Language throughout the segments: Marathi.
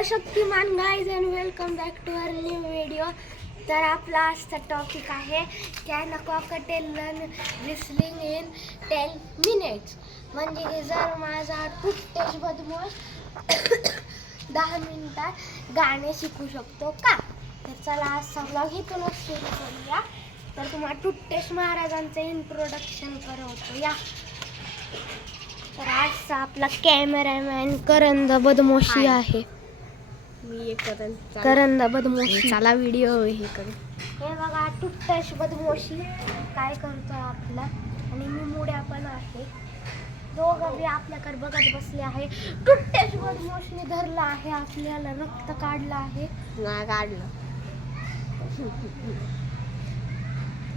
Hello Shaktimaan guys and welcome back to our new video. तर आपला आजचा टॉपिक आहे can a cockatiel learn whistling in 10 minutes. म्हणजे जर माझा टूथपेस्ट बदमोस 10 मिनिटात गाणे शिकू शकतो का. तर चला आजचा व्लॉग इथूनच सुरू करूया. तर तुम्हाला टूथपेस्ट महाराजांचं इंट्रोडक्शन करवतो या. तर आजचा आपला कॅमेरामॅन करंदा बदमोशी आहे. मी करंदा बदमोशी चला व्हिडिओ हे करू. हे बघा टूथपेस्ट बदमोशी काय करतो आपला. आणि मी मुड्या पण आहे. दोघं बी आपल्याकडे बघत बसले आहे. टूथपेस्ट बदमोशीने धरला आहे. आपल्याला रक्त काढलं आहे. नाही काढलं.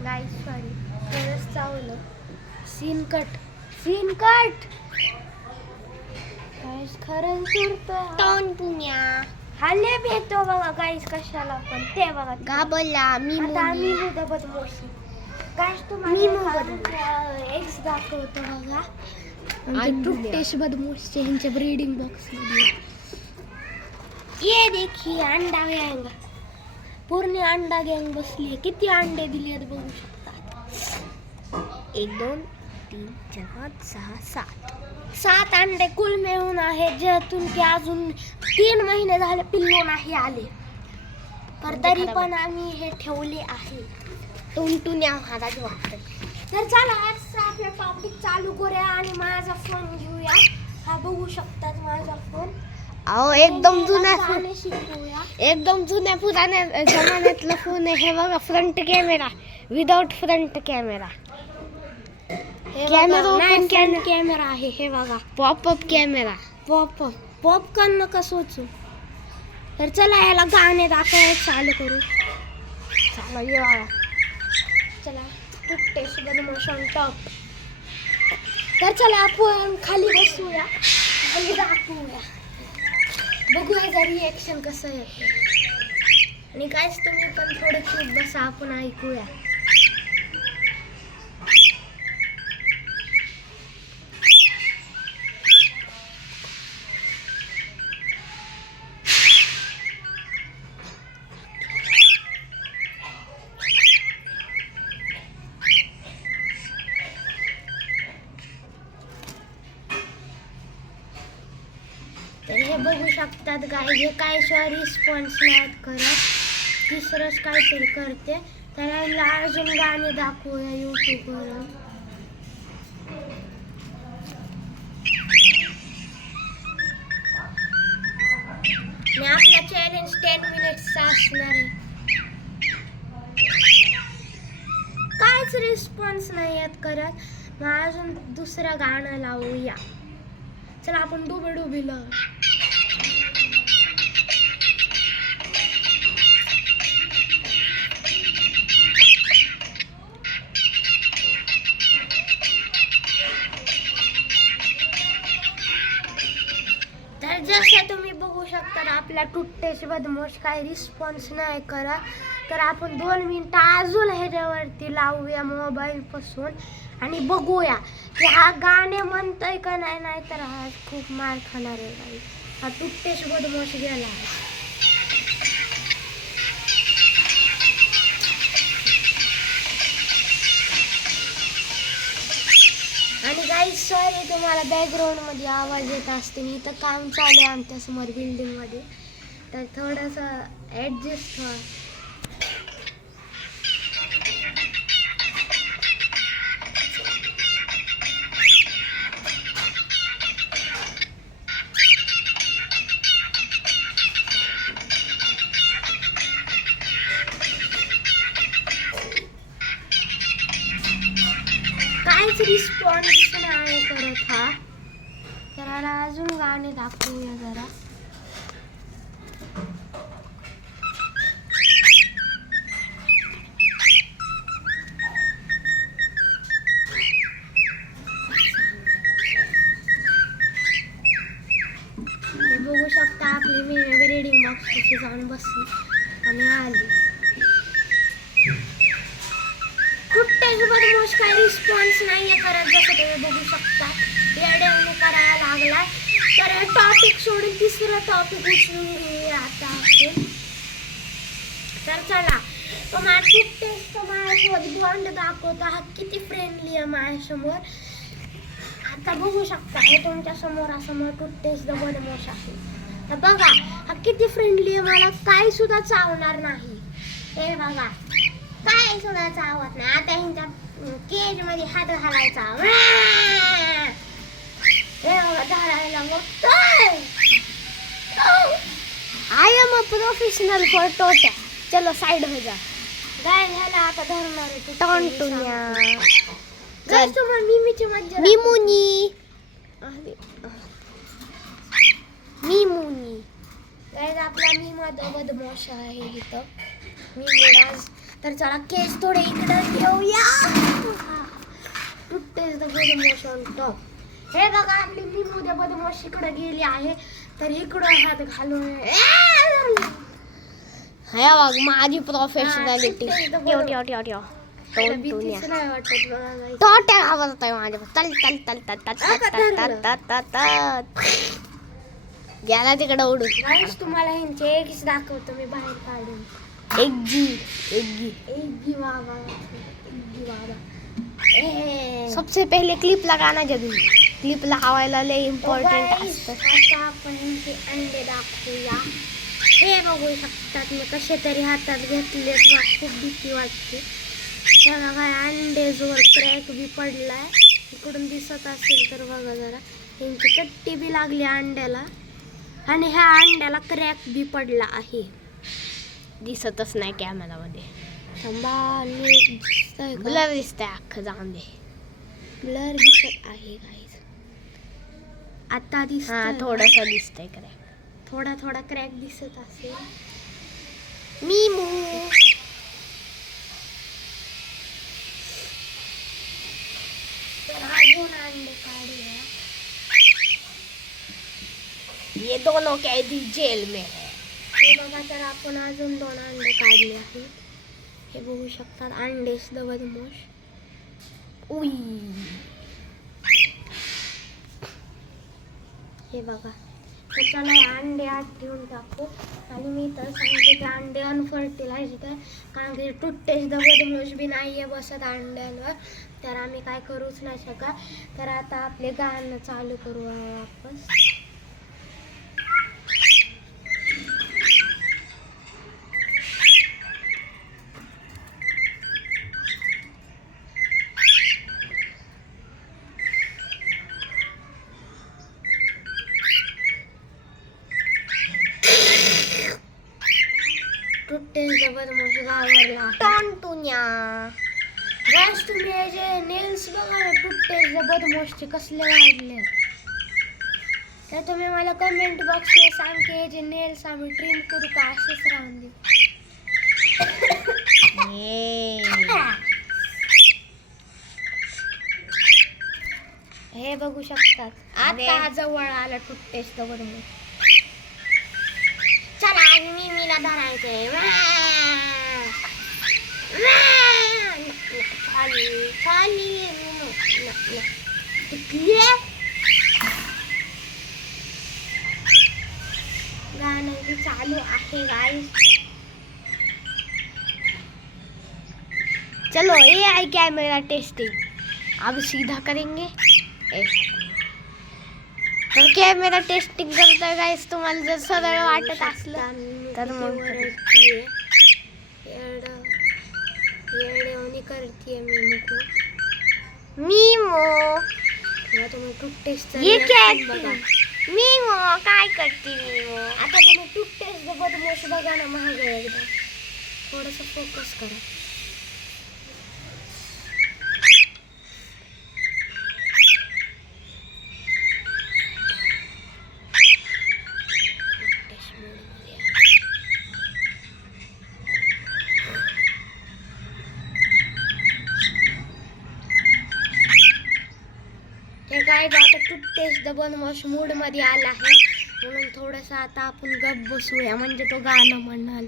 गाईस सॉरी खरंच चावलं. सीन कट गाईस खरंच करतो. टोन पुण्या हल्ले भेटतो बघा गाईस कशाला पण ते बघा गाबला मी आता आम्ही मुदा बदमोशी गाईस तुम्हाला एक्स दाखवतो बघा. टूथपेस्ट बदमोशी ह्यांच्या ब्रीडिंग बॉक्स मध्ये ये देखिए अंडा गँग. पूर्ण अंडा गँग बसली आहे. किती अंडे दिले आहेत बघू शकता. 1 2 3 4 5 6 7 अंडे कुल मिळून आहेत. ज्यातून की अजून 3 महिने झाले पिल्लू नाही आले. तर तरी पण आम्ही हे ठेवले आहे. टुनटुन्या हातात वाटतं. तर चला आज आपला टॉपिक चालू करूया. आणि माझा फोन घेऊया. हा बघू शकतात माझा फोन. अहो एकदम जुना गाणे शिकूया. एकदम जुन्या पुराण्या जमान्यातला फोन आहे. हे बघा front camera without front camera. Camera open camera आहे. हे बघा पॉपअप कॅमेरा. पॉपकॉर्न नका सोचू. तर चला याला गाणे दाखवायला चालू करू. चला ये बघा. चला टूथपेस्ट बदमोशन टॉप. तर चला आपण खाली बसूया आणि दाखवूया. बघूया जर रिएक्शन कसं येतं. आणि कायच तुम्ही पण थोडं चूप बसा. आपण ऐकूया. तर हे बघू शकतात गाय हे काय रिस्पॉन्स नाही करत. तिसरंच काहीतरी करते. तर याला अजून गाणे दाखवूया यूट्यूबवर. आणि आपला चॅलेंज 10 मिनिट्सचा असणार आहे. कायच रिस्पॉन्स नाही येत करत. मग अजून दुसरं गाणं लावूया. चला आपण डुबी लावू. तर जसं तुम्ही बघू शकता आपला टूथपेस्ट बदमोश काय रिस्पॉन्स नाही करा. तर आपण 2 मिनिटं अजून ह्याच्यावरती लावूया मोबाईल पासून. आणि बघूया की हा गाणे म्हणतोय का नाही. नाही तर हा खूप मार खाणार आहे. हा टूथपेस्ट बदमोश गेला. आणि काही सॉरी तुम्हाला बॅकग्राऊंडमध्ये आवाज येत असते. इथं काम चालू आहे आमच्या समोर बिल्डिंगमध्ये. तर थोडंसं ॲडजस्ट व्हा. काहीच रिस्पॉन्स नाही करत हा. तर याला अजून गाणे दाखवूया जरा. हे बघू शकता आपली मी रीडिंग बॉक्स कशी जाऊन बसली आणि आली. टूथपेस्ट काय रिस्पॉन्स नाही करत. जसं तुम्ही बघू शकता येड्याने करायला लागला. तर टॉपिक सोडून तिसरं टॉपिक उचलून घेऊया आता आपण. तर चला, तो टूथपेस्ट माझ्यासोबत बॉन्ड दाखवतो. हा किती फ्रेंडली आहे माझ्यासमोर. आता बघू शकता, हे तुमच्या समोरासमोर टूथपेस्ट बदमोश आहे. तर बघा, हा किती फ्रेंडली आहे, मला काही सुद्धा चावणार नाही. हे बघा, काही सुद्धा चावत नाही. आता ह्यांच्या केज मध्ये हात घालायचा. हे बघा, धरायला बघतोय. I am a professional for टोट्या. चलो साइड हो जा. गाय ह्याला आता धरणार आहे टॉन्टुन्या. गाय तुम्हाला मिमीची मज्जा मिमुनी. मिमुनी. गाय आपला मीमा बदमाश आहे इथं. मीमोडाज. तर चला केस थोडे इकडं घेऊया. टूथपेस्ट बदमाश ऑन टॉप. हे बघा, आपली मीमू बदमाश इकडे गेली आहे. तर इकडं हात घालून हे बघ माझी प्रोफेशनॅलिटी. भीतीच नाही वाटत मला गाईस. टोट्या घाबरत आहे माझ्या. तल तल तल तल तल तल तल तल. गेला तिकडे उडून. गाईस, तुम्हाला ह्यांचे एग्स दाखवतो मी बाहेर काढून. एग्गी. एग्गी बाबा. एग्गी बाबा. सबसे पहले क्लिप लगाना जरूरी. क्लिप लगावायला लय इम्पॉर्टंट असतं. आता आपण ह्यांचे अंडे दाखवूया. हे बघू शकतात मी कसे तरी हातात घेतलेत. मला खूप भीती वाटते. त्या बघा, अंडेजवर क्रॅक बी पडलाय. इकडून दिसत असेल तर बघा जरा. यांची कट्टी बी लागली अंड्याला. आणि ह्या अंड्याला क्रॅक बी पडला आहे. दिसतच नाही कॅमेरामध्ये. दिसतंय का? ब्लर दिसतंय अख्खं. जाऊन दे. ब्लर दिसत आहे गाईस. आता दिसत थोडस दिसतंय क्रॅक. थोडा थोडा क्रॅक दिसत असेल. मिमू. तर अजून अंडे काढूया. ये दोनों कैदी जेल में है. हे बघा, तर आपण अजून 2 अंडे काढले आहेत. हे बघू शकतात, अंडेस द बदमाश. उई. हे बघा. तर चला, अंडे आत ठेवून टाकू. आणि मी तर सांगते की अंडे अनफर्टिलाइज्ड आहे. कारण की टूथपेस्ट द बदमाश बी नाही आहे बसत अंड्यांवर. तर आम्ही काय करूच नाही शकत. तर आता आपले गाणं चालू करू वापस. टूथपेस्ट द बदमाश गावाला. टॉन्टुन्या. गाईस, तुम्ही हे जे नेल्स बघा ना, टूथपेस्ट द बदमाशचे कसले वाढले. तर तुम्ही मला कमेंट बॉक्समध्ये सांग की हे जे नेल्स आम्ही ट्रिम करू का असेच राहून देऊ. हे बघू शकतात. आता जवळ आला टूथपेस्ट द बदमाश. चला, आज मिमीला धरायचंय. गाणं बी चालू आहे गाईस. चलो AI कैमरा टेस्टिंग. अब सीधा करेंगे. तर कॅमेरा टेस्टिंग करतोय गाईस. तुम्हाला जर सरळ वाटत असलं तर मग येडे करते मी मीमो. तुम्ही टूथपेस्ट ये क्या मीमो काय करते मीमो. आता तुम्ही टूथपेस्ट बदमाश बघा ना. महाग आहे एकदम. थोडस फोकस करा. काय आता टूथपेस्ट द बदमाश मूड मध्ये आला आहे. म्हणून थोडस आता आपण गप बसूया, म्हणजे तो गाणं म्हणाल.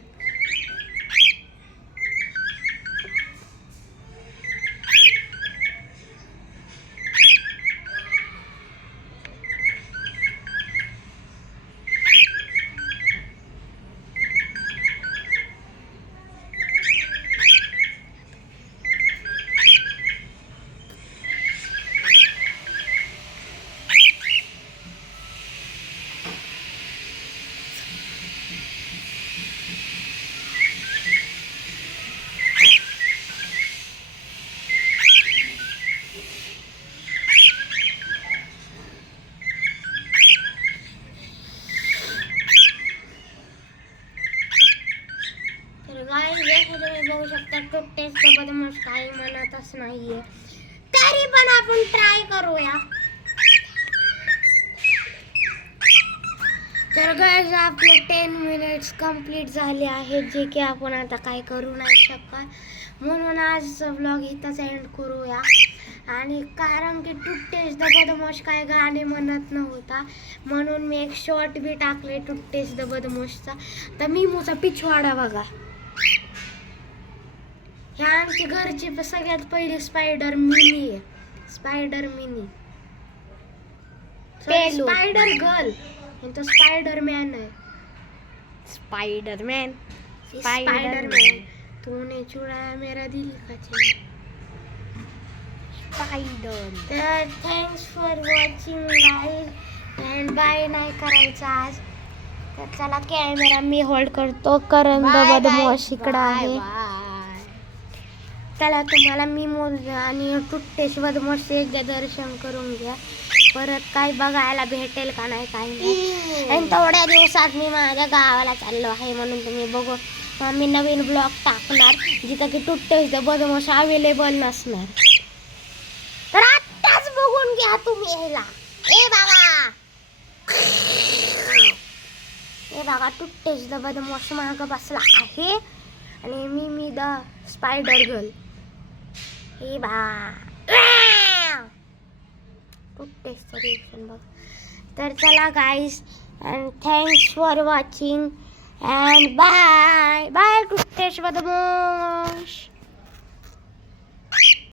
तुम्ही बघू शकता टूथपेस्ट बदमाश काही म्हणतच नाहीये, तरी पण आपण ट्राय करूया. तर गाइस आपले 10 मिनिट्स कंप्लीट झाले आहेत, जे की आपण आता काय करू नाही शकत, म्हणून आजचा व्लॉग इथंच एंड करूया. आणि कारण की टूथपेस्ट द बदमाश काय गाणे म्हणत नव्हता, म्हणून मी एक शॉर्ट बी टाकले टूथपेस्ट द बदमाशचा. तर मिमूचा पिछवाडा बघा. ह्या आमची घरची सगळ्यात पहिली स्पायडर मिनी आहे. स्पायडर मिनी, पेलू. स्पायडर गर्ल, तो स्पायडर मॅन आहे. स्पाइडरमैन. स्पायडरमैन तूने चुराया मेरा दिल का चैन. स्पाइडर. तर thanks for watching guys, and bye नाही करायचं आज. तर चला कॅमेरा मी होल्ड करतो, करण द बदमाश इकडं आहे. त्याला तुम्हाला मी आणि टूथपेस्ट बदमाश एकदा दर्शन करून घ्या, परत काय बघायला भेटेल का नाही काय नाही. आणि थोड्या दिवसात मी माझ्या गावाला चाललो आहे, म्हणून तुम्ही बघू मी नवीन ब्लॉग टाकणार जिथं की टूथपेस्ट बदमाश अवेलेबल नसणार. तर आत्ताच बघून घ्या तुम्ही ह्याला. हे बघा टूथपेस्ट द बदमाश मागं बसला आहे, आणि मी द स्पायडर गर्ल. हे बघा टूथपेस्टचं रिएक्शन बघ. तर चला guys, and thanks for watching, and bye bye toothpaste बदमाश.